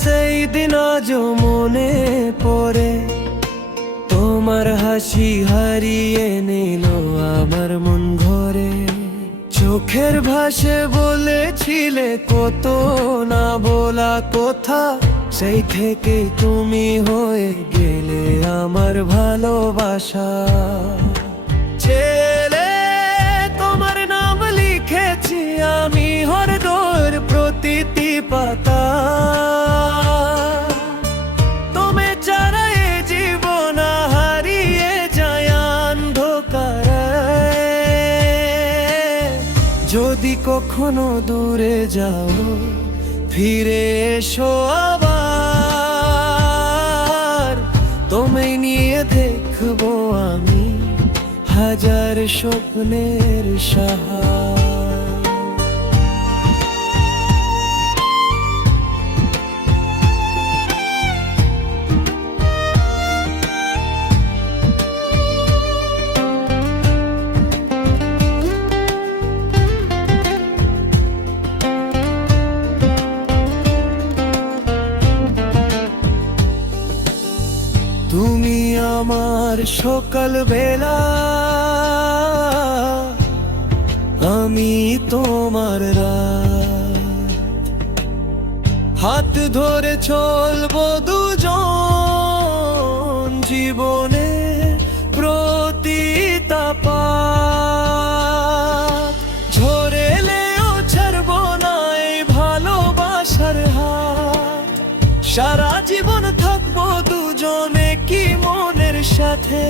সেই দিন আজও মনে পড়ে, তোমার হাসি হারিয়ে নিল আমার মন ঘরে। চোখের ভাষে বলেছিলে কত না বলা কথা, সেই থেকে তুমি হয়ে গেলে আমার ভালোবাসা। ছেলে তোমার নাম লিখেছি আমি হৃদয়ের প্রতিটি পাতা, তুমি ছাড়া এ জীবন হারিয়ে যায় অন্ধকারে। যদি কখনো দূরে যাও ফিরে এসো আবার, তুমি নিয়ে দেখবো আমি হাজার স্বপ্নের সাহায্য। তুমি আমার সকাল বেলা, আমি তোমার রাত, হাত ধরে চলবো দুজন জীবনে প্রতিটা পাত। ঝরেলেও ছাড়বো না এই ভালোবাসার হাত, সারা জীবন থাকবো দুজনে কি মনের সাথে।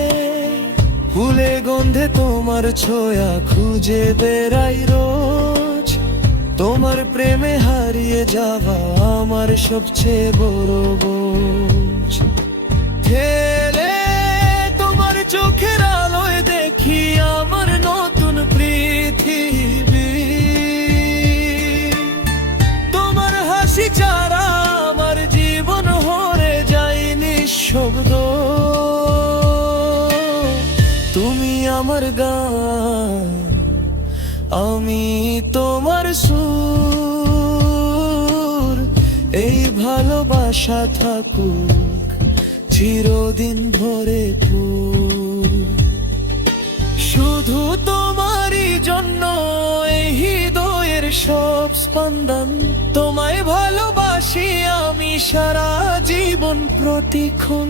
ফুলে গন্ধে তোমার ছোঁয়া খুঁজে বেড়াই রোজ, তোমার প্রেমে হারিয়ে যাওয়া আমার সবচেয়ে বড় বোঝ। ঠেলে তোমার চোখের আলোয় দেখি আমার নতুন পৃথিবী, তোমার হাসি ছাড়া আমার জীবন হয়ে যায় নিঃশব্দ। তুমি আমার গান, আমি তোমার সুর, এই ভালোবাসা থাকুক চিরদিন ভরে শুধু তোমারই জন্য। এই হৃদয়ের সব স্পন্দন, তোমায় ভালোবাসি আমি সারা জীবন প্রতিক্ষণ।